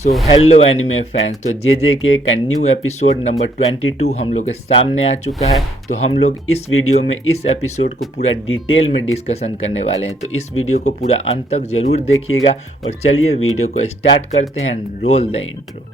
So hello anime fans, तो जे के का न्यू एपिसोड नंबर 22 हम लोग के सामने आ चुका है। तो हम लोग इस वीडियो में इस एपिसोड को पूरा डिटेल में डिस्कशन करने वाले हैं। तो इस वीडियो को पूरा अंत तक जरूर देखिएगा। और चलिए वीडियो को स्टार्ट करते हैं। Role the intro.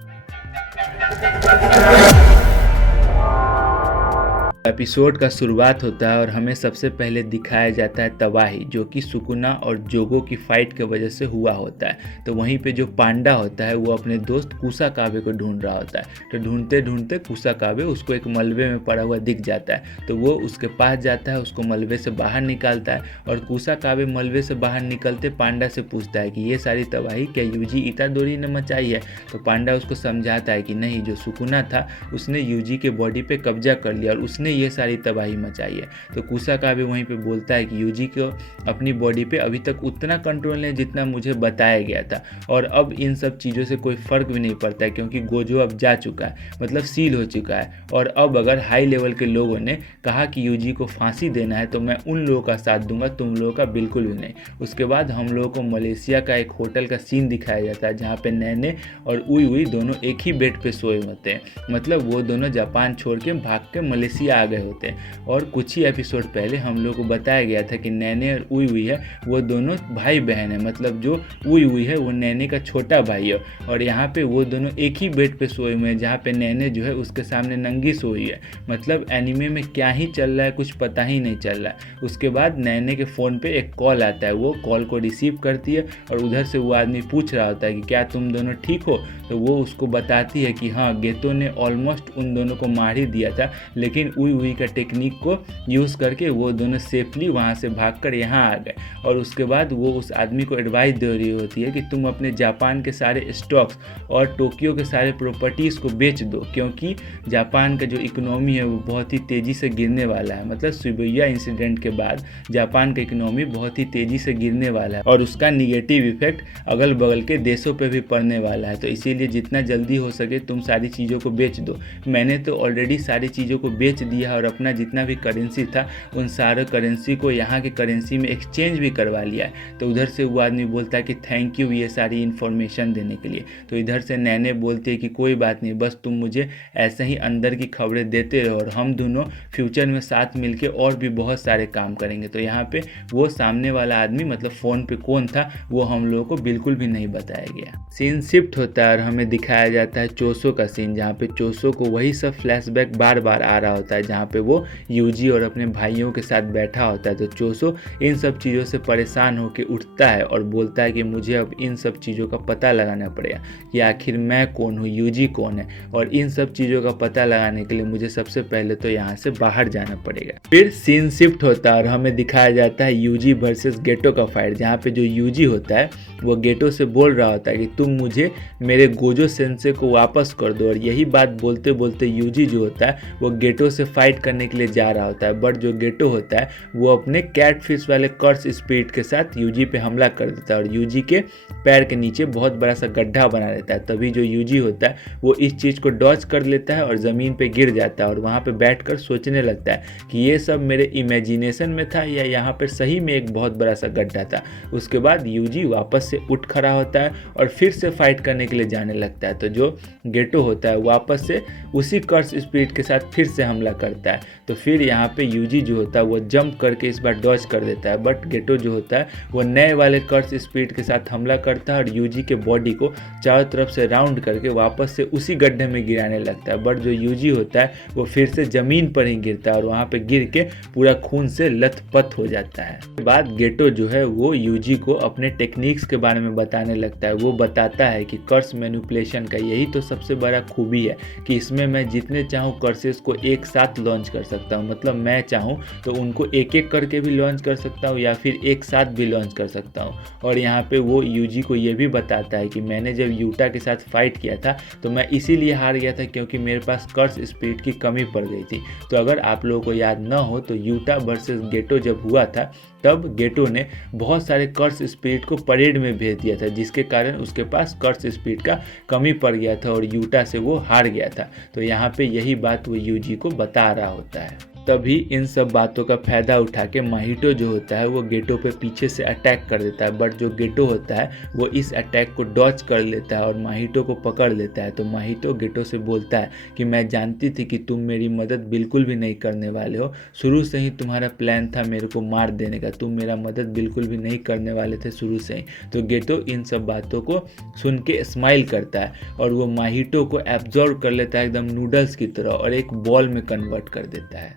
एपिसोड का शुरुआत होता है और हमें सबसे पहले दिखाया जाता है तबाही, जो कि सुकुना और जोगो की फाइट की वजह से हुआ होता है। तो वहीं पे जो पांडा होता है वो अपने दोस्त कुसाकाबे को ढूंढ रहा होता है। तो ढूंढते ढूंढते कुसाकाबे उसको एक मलबे में पड़ा हुआ दिख जाता है। तो वो उसके पास जाता है, उसको मलबे से बाहर निकालता है। और कुसाकाबे मलबे से बाहर निकलते पांडा से पूछता है कि ये सारी तबाही क्या यूजी इतादोरी ने मचाई है। तो पांडा उसको समझाता है कि नहीं, जो सुकुना था उसने यूजी के बॉडी पे कब्जा कर लिया और उसने ये सारी तबाही मचाई है। तो कुसाकाबे वहीं पे बोलता है कि यूजी को अपनी बॉडी पे अभी तक उतना कंट्रोल है जितना मुझे बताया गया था, और अब इन सब चीज़ों से कोई फ़र्क भी नहीं पड़ता है, क्योंकि गोजो अब जा चुका है, मतलब सील हो चुका है। और अब अगर हाई लेवल के लोगों ने कहा कि यूजी को फांसी देना है तो मैं उन लोगों का साथ दूंगा, तुम लोगों का बिल्कुल भी नहीं। उसके बाद हम लोगों को मलेशिया का एक होटल का सीन दिखाया जाता है, जहाँ पे नैने और उई दोनों एक ही बेड पे सोए होते हैं। मतलब वो दोनों जापान छोड़ के भाग के मलेशिया आ गए होते हैं। और कुछ ही एपिसोड पहले हम लोग को बताया गया था कि नैने और उई है वो दोनों भाई बहन है। मतलब जो उई है वो नैने का छोटा भाई है। और यहाँ पे वो दोनों एक ही बेड पे सोए हुए हैं, जहाँ पे नैने जो है उसके सामने नंगी सोई है। मतलब एनिमे में क्या ही चल रहा है कुछ पता ही नहीं चल रहा है। उसके बाद नैने के फ़ोन पे एक कॉल आता है, वो कॉल को रिसीव करती है और उधर से वो आदमी पूछ रहा होता है कि क्या तुम दोनों ठीक हो। तो वो उसको बताती है कि हाँ, गेतो ने ऑलमोस्ट उन दोनों को मार ही दिया था, लेकिन उई का टेक्निक को यूज़ करके वो दोनों सेफली वहाँ से भागकर यहाँ आ गए। और उसके बाद वो उस आदमी को एडवाइस दे रही होती है कि तुम अपने जापान के सारे स्टॉक्स और टोक्यो के सारे प्रॉपर्टीज़ को बेच दो, क्योंकि जापान का जो इकोनॉमी है वो बहुत ही तेज़ी से गिरने वाला है। मतलब शिबुया इंसिडेंट के बाद जापान का इकोनॉमी बहुत ही तेज़ी से गिरने वाला है और उसका निगेटिव इफेक्ट अगल बगल के देशों पे भी पड़ने वाला है। तो इसीलिए जितना जल्दी हो सके तुम सारी चीज़ों को बेच दो। मैंने तो ऑलरेडी सारी चीज़ों को बेच दिया और अपना जितना भी करेंसी था उन सारे करेंसी को यहाँ की करेंसी में एक्सचेंज भी करवा लिया है। तो उधर से वो आदमी बोलता है कि थैंक यू ये सारी इन्फॉर्मेशन देने के लिए। तो इधर से नैने बोलती है कि कोई बात नहीं, बस तुम मुझे ऐसे ही अंदर की खबरें देते रहो और हम दोनों फ्यूचर में साथ मिलके और भी बहुत सारे काम करेंगे। तो यहाँ पे वो सामने वाला आदमी मतलब फ़ोन पे कौन था वो हम लोगों को बिल्कुल भी नहीं बताया गया। सीन शिफ्ट होता है और हमें दिखाया जाता है चोसो का सीन, जहाँ पे चोसो को वही सब फ्लैशबैक बार बार आ रहा होता है, जहाँ पे वो यूजी और अपने भाइयों के साथ बैठा होता है। तो चोसो इन सब चीज़ों से परेशान होकर उठता है और बोलता है कि मुझे अब इन सब चीज़ों का पता लगाना पड़ेगा कि आखिर मैं कौन हूँ, यूजी कौन है, और इन सब चीज़ों का पता लगाने के लिए मुझे सबसे पहले तो यहाँ से बाहर जाना पड़ेगा। फिर सीन शिफ्ट होता है और हमें दिखाया जाता है यूजी वर्सेस गेटो का फाइट, जहाँ पे जो यूजी होता है वो गेटो से बोल रहा होता है कि तुम मुझे मेरे गोजो सेंसे को वापस कर दो। और यही बात बोलते बोलते यूजी जो होता है वो गेटो से फाइट करने के लिए जा रहा होता है, बट जो गेटो होता है वो अपने कैटफिश वाले कर्स स्पिरिट के साथ यूजी पे हमला कर देता है और यूजी के पैर के नीचे बहुत बड़ा सा गड्ढा बना देता है। तभी जो यूजी होता है वो इस चीज़ को डॉज कर लेता है और ज़मीन पे गिर जाता है और वहाँ पे बैठकर सोचने लगता है कि ये सब मेरे इमेजिनेशन में था या यहाँ पर सही में एक बहुत बड़ा सा गड्ढा था। उसके बाद यूजी वापस से उठ खड़ा होता है और फिर से फाइट करने के लिए जाने लगता है। तो जो गेटो होता है वापस से उसी कर्स स्पिरिट के साथ फिर से हमला करता है। तो फिर यहाँ पे यूजी जो होता है वो जंप करके इस बार डॉज कर देता है, बट गेटो जो होता है वो नए वाले कर्स स्पिरिट के साथ हमला करता है और यूजी के बॉडी को चारों तरफ से राउंड करके वापस से उसी गड्ढे में गिराने लगता है। बट जो यूजी होता है वो फिर से ज़मीन पर ही गिरता है और वहाँ पे गिर के पूरा खून से लथपथ हो जाता है। उसके बाद गेटो जो है वो यूजी को अपने टेक्निक्स के बारे में बताने लगता है। वो बताता है कि कर्स मैनिपुलेशन का यही तो सबसे बड़ा खूबी है कि इसमें मैं जितने चाहूँ कर्सेस को एक साथ लॉन्च कर सकता हूँ। मतलब मैं चाहूँ तो उनको एक एक करके भी लॉन्च कर सकता हूँ या फिर एक साथ भी लॉन्च कर सकता हूँ। और यहाँ पे वो यूजी को ये भी बताता है कि मैंने जब यूटा के साथ फाइट किया था तो मैं इसीलिए हार गया था क्योंकि मेरे पास कर्स स्पिरिट की कमी पड़ गई थी। तो अगर आप लोगों को याद न हो तो यूटा वर्सेस गेटो जब हुआ था तब गेटो ने बहुत सारे कर्स स्पिरिट को परेड में भेज दिया था, जिसके कारण उसके पास कर्स स्पिरिट का कमी पड़ गया था और यूटा से वो हार गया था। तो यहाँ पे यही बात वो यूजी को बता रहा होता है। तभी इन सब बातों का फ़ायदा उठा के माहितो जो होता है वो गेटो पे पीछे से अटैक कर देता है, बट जो गेटो होता है वो इस अटैक को डॉच कर लेता है और माहितो को पकड़ लेता है। तो माहितो गेटो से बोलता है कि मैं जानती थी कि तुम मेरी मदद बिल्कुल भी नहीं करने वाले हो, शुरू से ही तुम्हारा प्लान था मेरे को मार देने का, तुम मेरा मदद बिल्कुल भी नहीं करने वाले थे शुरू से ही। तो गेटो इन सब बातों को सुन के स्माइल करता है और वो माहितो को एब्जॉर्ब कर लेता है एकदम नूडल्स की तरह और एक बॉल में कन्वर्ट कर देता है।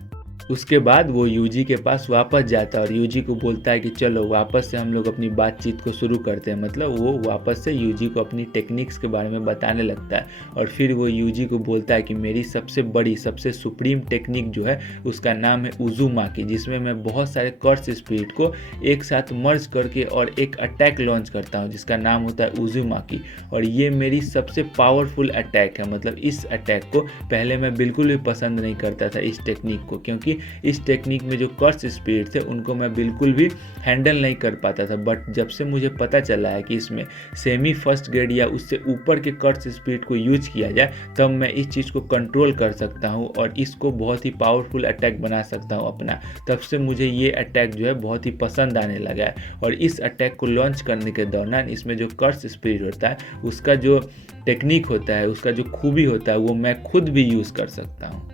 उसके बाद वो यूजी के पास वापस जाता है और यूजी को बोलता है कि चलो वापस से हम लोग अपनी बातचीत को शुरू करते हैं। मतलब वो वापस से यूजी को अपनी टेक्निक्स के बारे में बताने लगता है और फिर वो यूजी को बोलता है कि मेरी सबसे बड़ी सबसे सुप्रीम टेक्निक जो है उसका नाम है उजुमाकी, जिसमें मैं बहुत सारे कर्स स्पिरिट को एक साथ मर्ज करके और एक अटैक लॉन्च करता हूँ जिसका नाम होता है उजुमाकी। और ये मेरी सबसे पावरफुल अटैक है। मतलब इस अटैक को पहले मैं बिल्कुल भी पसंद नहीं करता था इस टेक्निक को, क्योंकि इस टेक्निक में जो कर्स स्पिरिट थे उनको मैं बिल्कुल भी हैंडल नहीं कर पाता था। बट जब से मुझे पता चला है कि इसमें सेमी फर्स्ट ग्रेड या उससे ऊपर के कर्स स्पिरिट को यूज किया जाए तब मैं इस चीज़ को कंट्रोल कर सकता हूँ और इसको बहुत ही पावरफुल अटैक बना सकता हूँ अपना। तब से मुझे ये अटैक जो है बहुत ही पसंद आने लगा है और इस अटैक को लॉन्च करने के दौरान इसमें जो कर्स स्पिरिट होता है उसका जो टेक्निक होता है, उसका जो खूबी होता है वो मैं खुद भी यूज़ कर सकता हूँ।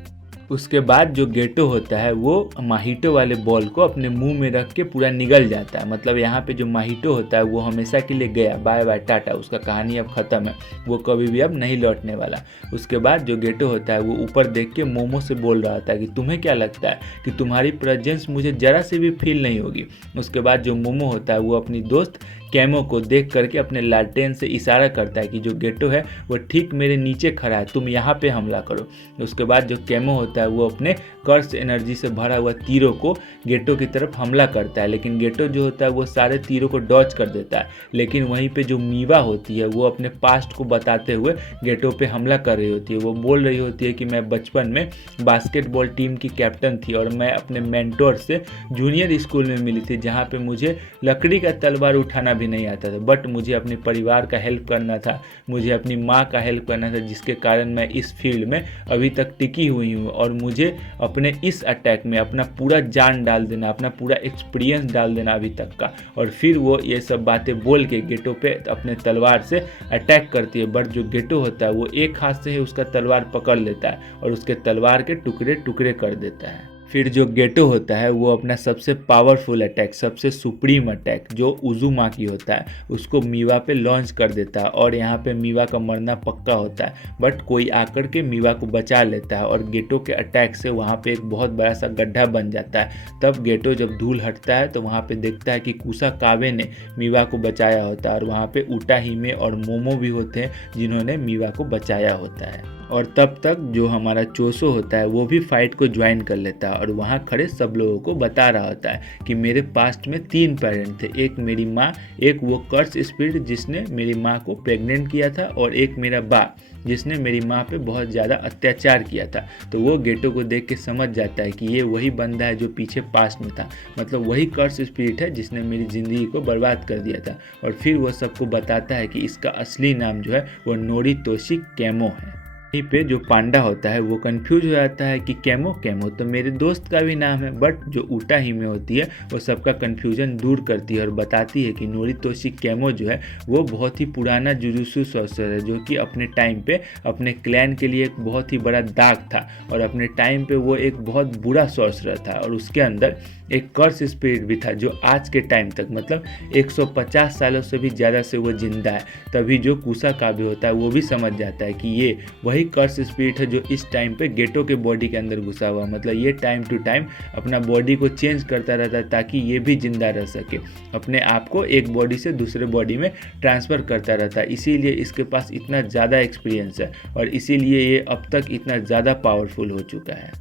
उसके बाद जो गेटो होता है वो माहितो वाले बॉल को अपने मुंह में रख के पूरा निगल जाता है। मतलब यहाँ पे जो माहितो होता है वो हमेशा के लिए गया, बाय बाय टाटा, उसका कहानी अब ख़त्म है, वो कभी भी अब नहीं लौटने वाला। उसके बाद जो गेटो होता है वो ऊपर देख के मोमो से बोल रहा होता है कि तुम्हें क्या लगता है कि तुम्हारी प्रेजेंस मुझे ज़रा से भी फील नहीं होगी। उसके बाद जो मोमो होता है वो अपनी दोस्त कैमो को देख करके अपने लालटेन से इशारा करता है कि जो गेटो है वो ठीक मेरे नीचे खड़ा है, तुम यहाँ पे हमला करो। उसके बाद जो कैमो होता है वो अपने कर्स एनर्जी से भरा हुआ तीरों को गेटो की तरफ हमला करता है, लेकिन गेटो जो होता है वो सारे तीरों को डॉच कर देता है। लेकिन वहीं पे जो मीवा होती है वो अपने पास्ट को बताते हुए गेटो पे हमला कर रही होती है। वो बोल रही होती है कि मैं बचपन में बास्केटबॉल टीम की कैप्टन थी और मैं अपने मेंटोर से जूनियर स्कूल में मिली थी जहाँ पे मुझे लकड़ी का तलवार उठाना भी नहीं आता था, बट मुझे अपने परिवार का हेल्प करना था, मुझे अपनी माँ का हेल्प करना था, जिसके कारण मैं इस फील्ड में अभी तक टिकी हुई हूँ और मुझे अपने इस अटैक में अपना पूरा जान डाल देना, अपना पूरा एक्सपीरियंस डाल देना अभी तक का। और फिर वो ये सब बातें बोल के गेटो पे अपने तलवार से अटैक करती है, बट जो गेटो होता है वो एक हाथ से ही उसका तलवार पकड़ लेता है और उसके तलवार के टुकड़े टुकड़े कर देता है। फिर जो गेटो होता है वो अपना सबसे पावरफुल अटैक, सबसे सुप्रीम अटैक जो उजुमाकी होता है उसको मीवा पे लॉन्च कर देता है और यहाँ पे मीवा का मरना पक्का होता है। बट कोई आकर के मीवा को बचा लेता है और गेटो के अटैक से वहाँ पे एक बहुत बड़ा सा गड्ढा बन जाता है। तब गेटो जब धूल हटता है तो वहाँ पे देखता है कि कुसाकाबे ने मीवा को बचाया होता है और वहाँ पे उटा हिमे और मोमो भी होते हैं जिन्होंने मीवा को बचाया होता है। और तब तक जो हमारा चोसो होता है वो भी फाइट को ज्वाइन कर लेता है और वहाँ खड़े सब लोगों को बता रहा होता है कि मेरे पास्ट में 3 पेरेंट थे, एक मेरी माँ, एक वो कर्स स्पिरिट जिसने मेरी माँ को प्रेग्नेंट किया था और एक मेरा बा जिसने मेरी माँ पे बहुत ज़्यादा अत्याचार किया था। तो वो गेटो को देख के समझ जाता है कि ये वही बंदा है जो पीछे पास्ट में था, मतलब वही कर्स स्पिरिट है जिसने मेरी ज़िंदगी को बर्बाद कर दिया था। और फिर वो सबको बताता है कि इसका असली नाम जो है वो नोरितोशी कैमो है। यहीं पे जो पांडा होता है वो कंफ्यूज हो जाता है कि कैमो कैमो तो मेरे दोस्त का भी नाम है, बट जो उटा हिमे होती है वो सबका कंफ्यूजन दूर करती है और बताती है कि नोरितोशी कैमो जो है वो बहुत ही पुराना जुजुत्सु सॉर्सरर है जो कि अपने टाइम पे अपने क्लैन के लिए एक बहुत ही बड़ा दाग था और अपने टाइम पे वो एक बहुत बुरा सॉर्सरर था और उसके अंदर एक कर्स स्पिरिट भी था जो आज के टाइम तक मतलब 150 सालों से भी ज़्यादा से वो जिंदा है। तभी जो कुसाकाबे होता है वो भी समझ जाता है कि ये वही कर्स स्पिरिट है जो इस टाइम पे गेटो के बॉडी के अंदर घुसा हुआ, मतलब ये टाइम टू टाइम अपना बॉडी को चेंज करता रहता है ताकि ये भी जिंदा रह सके, अपने आप को एक बॉडी से दूसरे बॉडी में ट्रांसफ़र करता रहता है। इसीलिए इसके पास इतना ज़्यादा एक्सपीरियंस है और इसीलिए ये अब तक इतना ज़्यादा पावरफुल हो चुका है।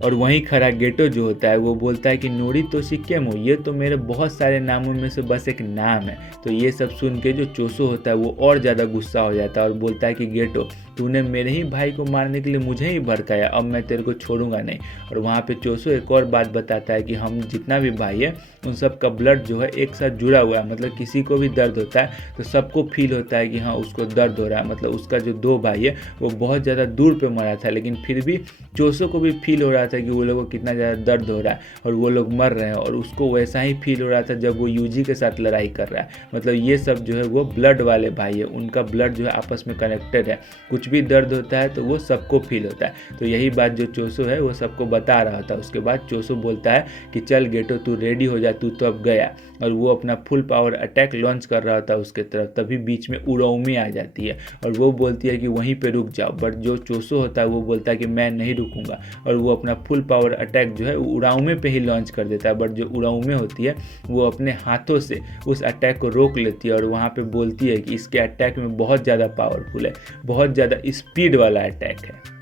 और वहीं खड़ा गेटो जो होता है वो बोलता है कि नोरितोशी कैमो ये तो मेरे बहुत सारे नामों में से बस एक नाम है। तो ये सब सुन के जो चोसो होता है वो और ज़्यादा गुस्सा हो जाता है और बोलता है कि गेटो तूने मेरे ही भाई को मारने के लिए मुझे ही भड़काया, अब मैं तेरे को छोड़ूंगा नहीं। और वहाँ पे चोसो एक और बात बताता है कि हम जितना भी भाई है उन सब का ब्लड जो है एक साथ जुड़ा हुआ है, मतलब किसी को भी दर्द होता है तो सबको फील होता है कि हाँ उसको दर्द हो रहा है। मतलब उसका जो 2 भाई है वो बहुत ज़्यादा दूर पे मरा था लेकिन फिर भी चोसो को भी फील हो रहा था कि वो लोगों को कितना ज़्यादा दर्द हो रहा है और वो लोग मर रहे हैं, और उसको वैसा ही फील हो रहा था जब वो यूजी के साथ लड़ाई कर रहा है। मतलब ये सब जो है वो ब्लड वाले भाई है, उनका ब्लड जो है आपस में कनेक्टेड है, कुछ भी दर्द होता है तो वो सबको फील होता है। तो यही बात जो चोसो है वो सबको बता रहा था। उसके बाद चोसो बोलता है कि चल गेटो तू रेडी हो जा, तू तो अब गया, और वो अपना फुल पावर अटैक लॉन्च कर रहा था उसके तरफ। तभी बीच में उराउमी आ जाती है और वो बोलती है कि वहीं पे रुक जाओ, बट जो चोसो होता है वो बोलता है कि मैं नहीं रुकूंगा, और वो अपना फुल पावर अटैक जो है वो उराउमे पे ही लॉन्च कर देता है। बट जो उराउमे होती है वो अपने हाथों से उस अटैक को रोक लेती है और वहाँ पे बोलती है कि इसके अटैक में बहुत ज़्यादा पावरफुल है, बहुत ज़्यादा स्पीड वाला अटैक है।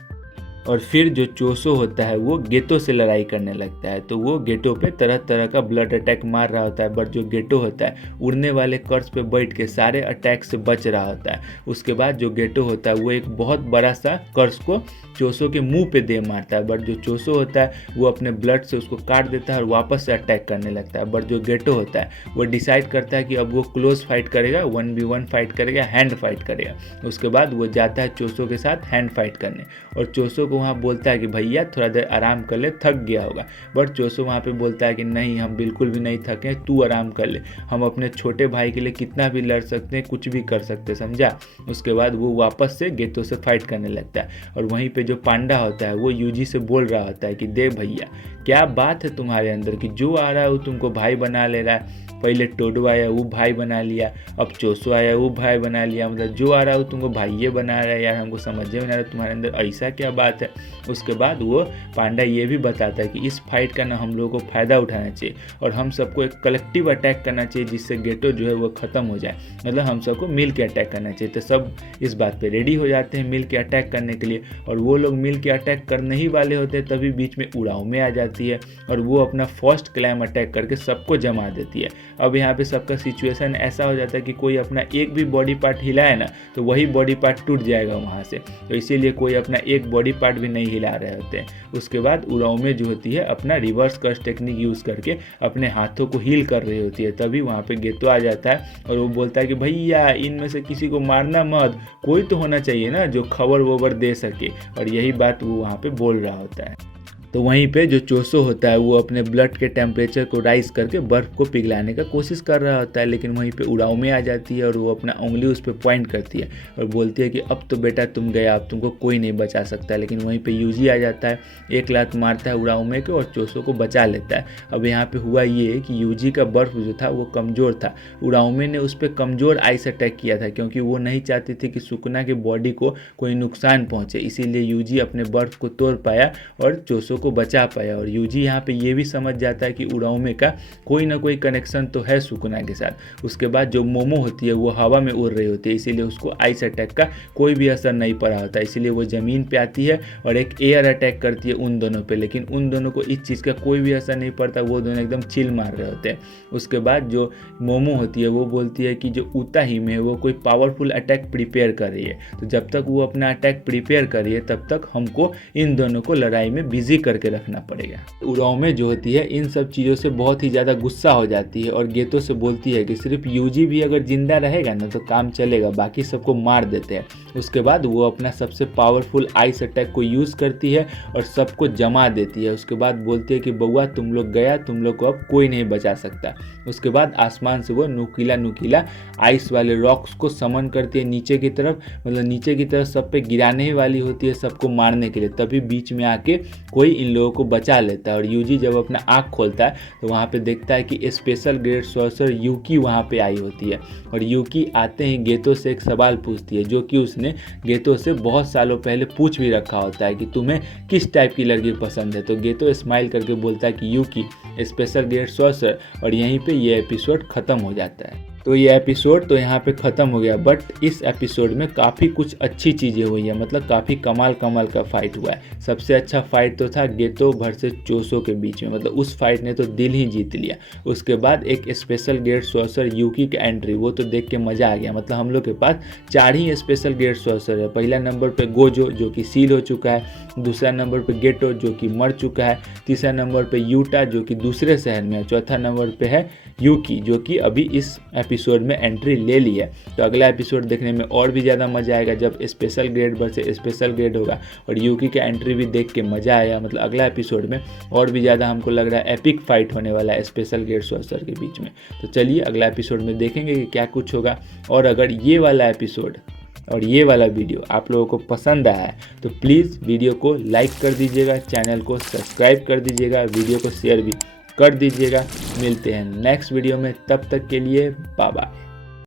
और फिर जो चोसो होता है वो गेटो से लड़ाई करने लगता है। तो वो गेटो पे तरह तरह का ब्लड अटैक मार रहा होता है, बट जो गेटो होता है उड़ने वाले कर्स पे बैठ के सारे अटैक से बच रहा होता है। उसके बाद जो गेटो होता है वो एक बहुत बड़ा सा कर्स को चोसो के मुंह पे दे मारता है, बट जो चोसो होता है वो अपने ब्लड से उसको काट देता है और वापस से अटैक करने लगता है। बट जो गेटो होता है वो डिसाइड करता है कि अब वो क्लोज फाइट करेगा, 1v1 फाइट करेगा, हैंड फाइट करेगा। उसके बाद वो जाता है चोसो के साथ हैंड फाइट करने, और चोसो को वहाँ बोलता है कि भैया थोड़ा देर आराम कर ले, थक गया होगा। बट चोसो वहाँ पे बोलता है कि नहीं, हम बिल्कुल भी नहीं थके, तू आराम कर ले, हम अपने छोटे भाई के लिए कितना भी लड़ सकते हैं, कुछ भी कर सकते, समझा। उसके बाद वो वापस से गेटो से फाइट करने लगता है, और वहीं पे जो पांडा होता है वो यूजी से बोल रहा होता है कि देख भैया, क्या बात है तुम्हारे अंदर कि जो आ रहा है वो तुमको भाई बना ले रहा है। पहले टोडो आया वो भाई बना लिया, अब चोसो आया वो भाई बना लिया, मतलब जो आ रहा है वो तुमको भाई बना रहा है। यार हमको समझ में नहीं आ रहा तुम्हारे अंदर ऐसा क्या बात है। उसके बाद वो पांडा ये भी बताता है कि इस फाइट का ना हम लोगों को फ़ायदा उठाना चाहिए और हम सबको एक कलेक्टिव अटैक करना चाहिए जिससे गेटो जो है वो ख़त्म हो जाए, मतलब हम सबको मिल के अटैक करना चाहिए। तो सब इस बात पे रेडी हो जाते हैं मिल के अटैक करने के लिए, और वो लोग मिल के अटैक करने ही वाले होते हैं तभी बीच में उड़ाउमे आ जाती है और वो अपना फर्स्ट क्लाइम अटैक करके सबको जमा देती है। अब यहाँ पे सबका सिचुएशन ऐसा हो जाता है कि कोई अपना एक भी बॉडी पार्ट हिलाए ना तो वही बॉडी पार्ट टूट जाएगा वहाँ से, तो इसीलिए कोई अपना एक बॉडी पार्ट भी नहीं हिला रहे होते हैं। उसके बाद उराउमे जो होती है अपना रिवर्स कर्स टेक्निक यूज़ करके अपने हाथों को हील कर रही होती है। तभी वहाँ पे गेतो आ जाता है और वो बोलता है कि भैया इनमें से किसी को मारना मत, कोई तो होना चाहिए ना जो खबर वबर दे सके, और यही बात वो वहाँ पे बोल रहा होता है। तो वहीं पे जो चोसो होता है वो अपने ब्लड के टेम्परेचर को राइज करके बर्फ़ को पिघलाने का कोशिश कर रहा होता है, लेकिन वहीं पे उराउमे आ जाती है और वो अपना उंगली उस पर पॉइंट करती है और बोलती है कि अब तो बेटा तुम गया, अब तुमको कोई नहीं बचा सकता। लेकिन वहीं पे यूजी आ जाता है, एक लात मारता है उराउमे को और चोसो को बचा लेता है। अब यहाँ पे हुआ ये कि यूजी का बर्फ़ जो था वो कमज़ोर था, उराउमे ने उस पर कमज़ोर आइस अटैक किया था क्योंकि वो नहीं चाहती थी कि सुकुना के बॉडी को कोई नुकसान पहुँचे, इसीलिए यूजी अपने बर्फ़ को तोड़ पाया और चोसो को बचा पाया। और यूजी यहाँ पे ये भी समझ जाता है कि उराउमे का कोई ना कोई कनेक्शन तो है सुकुना के साथ। उसके बाद जो मोमो होती है वो हवा में उड़ रही होती है, इसीलिए उसको आइस अटैक का कोई भी असर नहीं पड़ा होता, इसीलिए वो ज़मीन पे आती है और एक एयर अटैक करती है उन दोनों पे, लेकिन उन दोनों को इस चीज़ का कोई भी असर नहीं पड़ता, वो दोनों एकदम चिल मार रहे होते हैं। उसके बाद जो मोमो होती है वो बोलती है कि जो उता ही में है वो कोई पावरफुल अटैक प्रिपेयर कर रही है, तो जब तक वो अपना अटैक प्रिपेयर कर रही है तब तक हमको इन दोनों को लड़ाई में बिजी करके रखना पड़ेगा। उराउमे जो होती है इन सब चीज़ों से बहुत ही ज़्यादा गुस्सा हो जाती है और गेतो से बोलती है कि सिर्फ यूजी भी अगर जिंदा रहेगा ना तो काम चलेगा, बाकी सबको मार देते हैं। उसके बाद वो अपना सबसे पावरफुल आइस अटैक को यूज़ करती है और सबको जमा देती है। उसके बाद बोलती है कि बउआ तुम लोग गया, तुम लोग को अब कोई नहीं बचा सकता। उसके बाद आसमान से वो नुकीला नुकीला आइस वाले रॉक्स को समन करती है नीचे की तरफ, मतलब नीचे की तरफ सब पे गिराने ही वाली होती है सबको मारने के लिए। तभी बीच में आके कोई इन लोगों को बचा लेता है और यूजी जब अपना आँख खोलता है तो वहाँ पे देखता है कि स्पेशल ग्रेड सॉर्सर यूकी वहाँ पे आई होती है। और यूकी आते ही गेतो से एक सवाल पूछती है जो कि उसने गेतो से बहुत सालों पहले पूछ भी रखा होता है कि तुम्हें किस टाइप की लड़की पसंद है। तो गेतो स्माइल करके बोलता है कि यूकी स्पेशल ग्रेड सॉर्सर, और यहीं पे ये एपिसोड ख़त्म हो जाता है। तो ये एपिसोड तो यहाँ पे ख़त्म हो गया, बट इस एपिसोड में काफ़ी कुछ अच्छी चीज़ें हुई है, मतलब काफ़ी कमाल का फाइट हुआ है। सबसे अच्छा फाइट तो था गेतो वर्सेस चोसो के बीच में, मतलब उस फाइट ने तो दिल ही जीत लिया। उसके बाद एक स्पेशल ग्रेड सॉर्सर यूकी की एंट्री, वो तो देख के मज़ा आ गया। मतलब हम लोग के पास 4 ही स्पेशल ग्रेड सॉर्सर है। पहला नंबर पे गोजो जो कि सील हो चुका है, दूसरा नंबर पे गेटो जो कि मर चुका है, तीसरा नंबर पे यूटा जो कि दूसरे शहर में है, चौथा नंबर पे है यूकी जो कि अभी इस एपिसोड में एंट्री ले ली है। तो अगला एपिसोड देखने में और भी ज़्यादा मज़ा आएगा जब special grade versus special grade होगा और यूकी का एंट्री भी देख के मज़ा आया। मतलब अगला एपिसोड में और भी ज़्यादा हमको लग रहा है एपिक फाइट होने वाला है स्पेशल ग्रेड सॉर्सर के बीच में। तो चलिए अगला एपिसोड में देखेंगे कि क्या कुछ होगा। और अगर ये वाला एपिसोड और ये वाला वीडियो आप लोगों को पसंद आया है तो प्लीज़ वीडियो को लाइक कर दीजिएगा, चैनल को सब्सक्राइब कर दीजिएगा, वीडियो को शेयर भी कर दीजिएगा। मिलते हैं नेक्स्ट वीडियो में, तब तक के लिए बाय बाय।